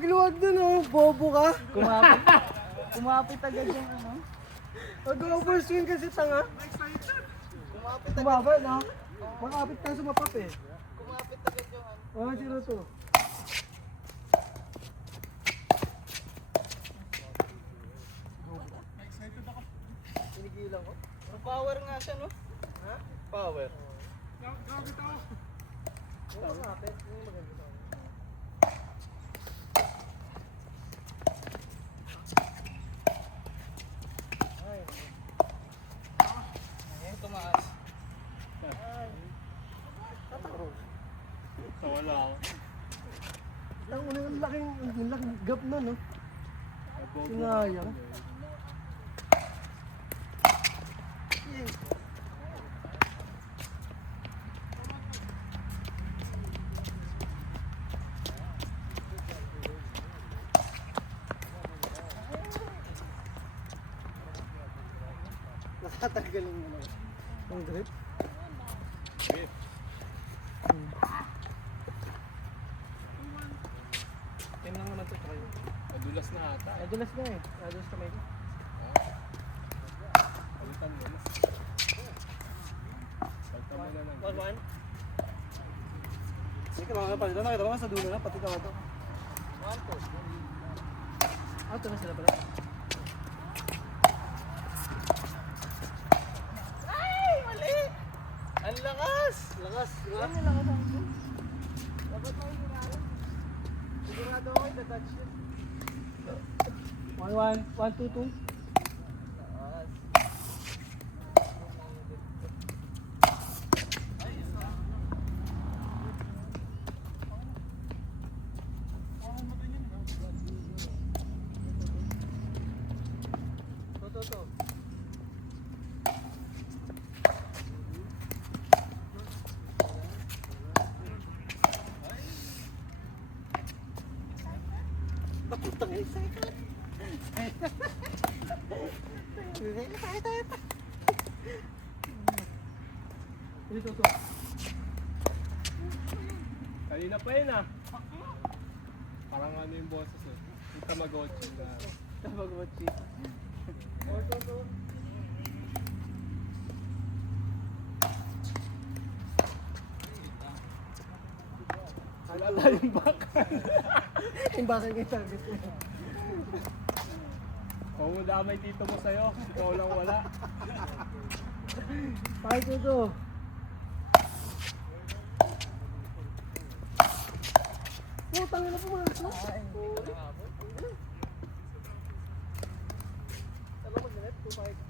Magluwag dun oh, bobo ka. Kumapit. Kumapit agad yung ano. Mag-overswing kasi tanga. Kumapit agad. Kumaba, no? Makapit ka sumapap eh. Kumapit agad yung ano. Oh, sino to? Pinigilan ko. Ang power nga siya, no? Ha? Power. Grabe to. Oo, kumapit. Yung maganda to. Ayan, tumaas. Wala ako. Ang unang laking gap na, no? Sinayang. Nakatanggalin mo na. Ang grip. Team lang naman ito tayo. Madulas na ata. Nadulas na eh. Nadulas kamay ko. Palitan mo na. Palitan mo na lang. 1-1. Sige, mga kapalitan. Nakita ko sa dulo na. Pati ka ito. 1-2. Ah, ito na sila pala. Ay! Mali! Ang lakas! Lakas, di ba? Ang lakas ang ito. Dapat mo hinalo. Sigurado ako itatouch yun. 1-1. 1-2-2. Taas. To. Naputang eh. Ito to. Kanina pa yun ah. Parang ano yung boses eh. Yung Tamagotchi na. Tamagotchi. Wala tayong baka. Yung bakal kayo target mo. Kung mo damay tito mo sa'yo, ikaw lang wala. Pakit ito. Putang ina pumasok. Ano mag-net? 2-5.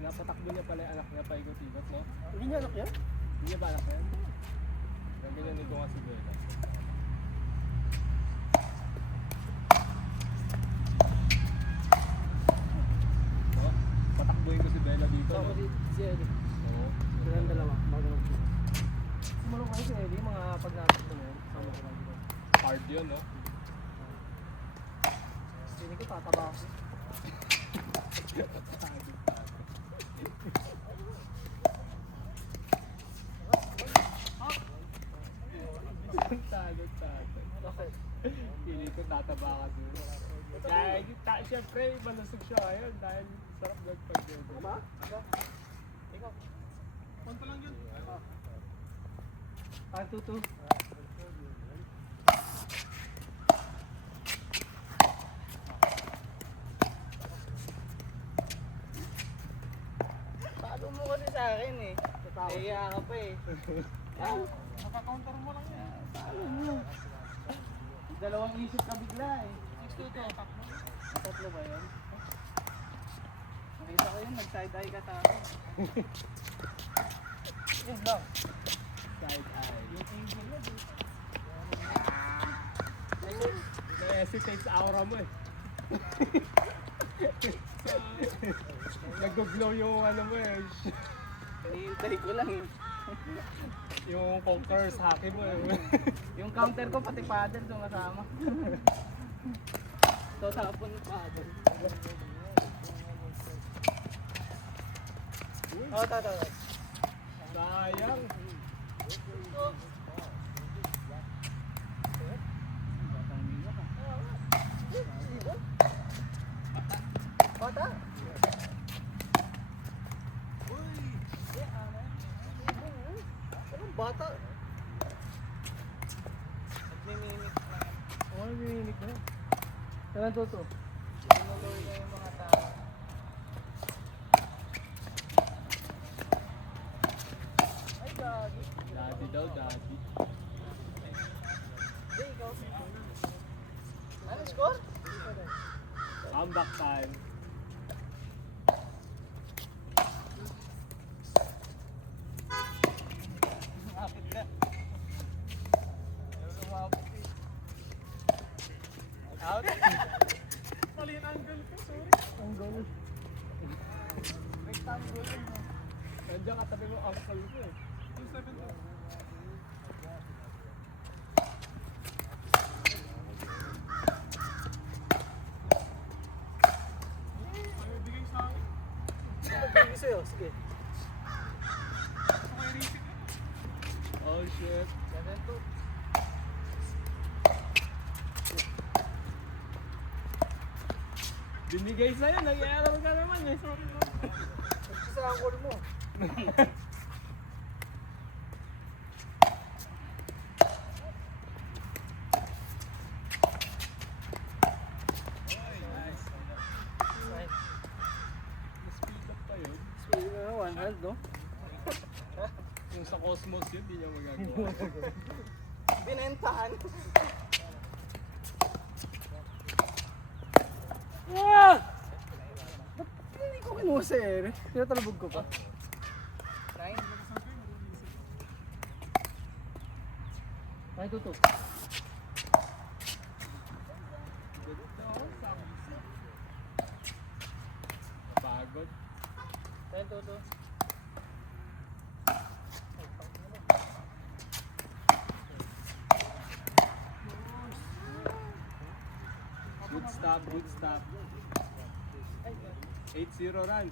Napatakbo niya pala yung anak niya paikot-ikot, no? Hindi niya anak yan? Hindi niya ba anak yan? Ganyan nito nga si Bella. Oh, patakbuhin ko si Bella dito, Sama no? si Eddie. Oo. Dalang dalawa. Magalang sila. Sumalong kayo si Eddie. Mga pag-napit ko na yun. Sama ko lang dito. Hard yun, no? Hindi ko tataba ako. Talo. Bakit? Pili ko tataba ka dun. Kaya siyempre, malusog siya ngayon dahil sarap nagpag-jogo. Ba? Ikaw. Punto lang yun. 5-2-2. Talo mo kasi sa akin eh. Nahiya ka pa eh. Naka-counter mo lang yan. Talo mo. Dalawang isip ka bigla eh. Tatlo ba yun? Nakita ko yun, nag-side eye ka sa akin. Yun lang. Side eye. Yung angle na di. Na-hesitate sa aura mo eh. Nag-glow yung ano mo eh. Hinihintay ko lang eh. Yung conquer sa akin mo eh. Yung counter ko pati paddle sumasama. So tapon ng paddle. Oh, tata. Sayang. Bata. Anong bata? Nagmimimik na. Oo, nagmimimik na. Kailan to to? Tinuloy na yung mga tao. Ay, gagi. Daddy daw, daddy. Hey, ikaw. Ano score? Comeback time. Lumapit ka. Ayaw lumapit eh. Out. Mali yung angle ko, sorry. Ang goal. Rectangle yun. Nandiyan katabi mo uncle ko eh. 2-7 Bigay sa'yo, sige. Oh shit. 7-2. Binigay sa'yo, nag-i-error ka naman eh. Sorry no. Sa angkol mo. Na-speed up pa yun. Speed na, one hand, no? Yung sa Cosmos yun, di niya magagawa. Binentahan. Ah! Ba't hindi ko kinuha sa ere? Tinatalabog ko pa. 9. Ay, tutok. Pagod. 10-2. Good stop, good stop. 8-0 run.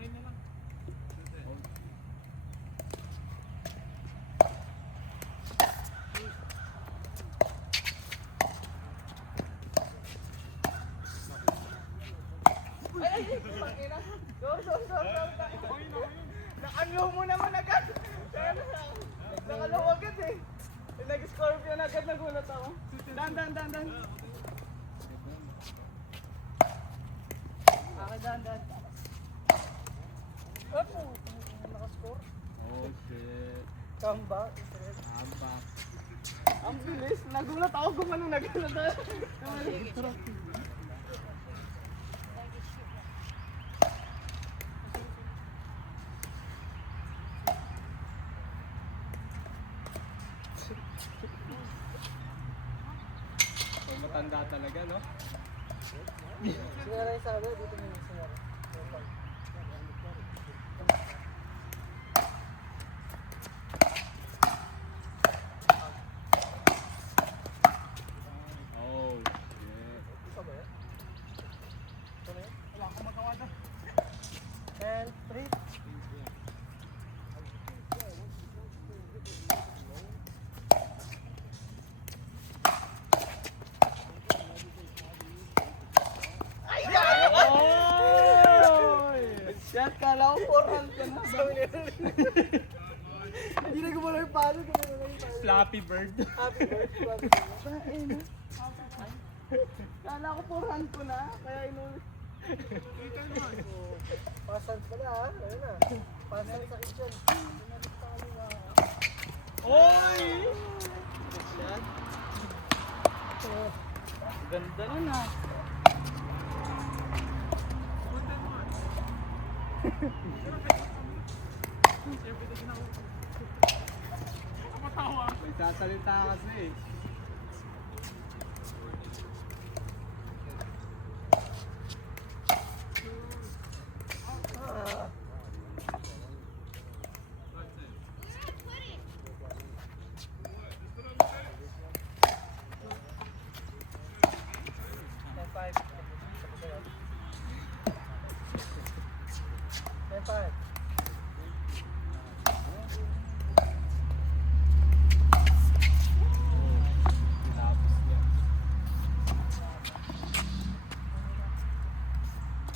9 na lang. Go. Nakalo mo naman agad. Nakalo agad eh. Nag-scorpion agad, nagulat ako. Dan. Okay, dan. Opo, nakascore. Oh shit. Comeback. Comeback. Ang bilis. Nagulat ako kung ano nagulat. Oh, matanda talaga, no? Sinara yung sabi, dito mo yung sinara. Oh shit. Isa ba yan? Ito na yun? Wala akong magawa doon. And 3. Shot, kala ko 400 ka na. Hindi na gumalaw yung palo. Flappy Bird. Happy birthday. Kala ko 400 ko na. Kaya inulit. Pasan pala ha. Ayun na. Pasan sa kitchen. Oy! Shot. Ganda nun ah. Nagsasalita kasi eh.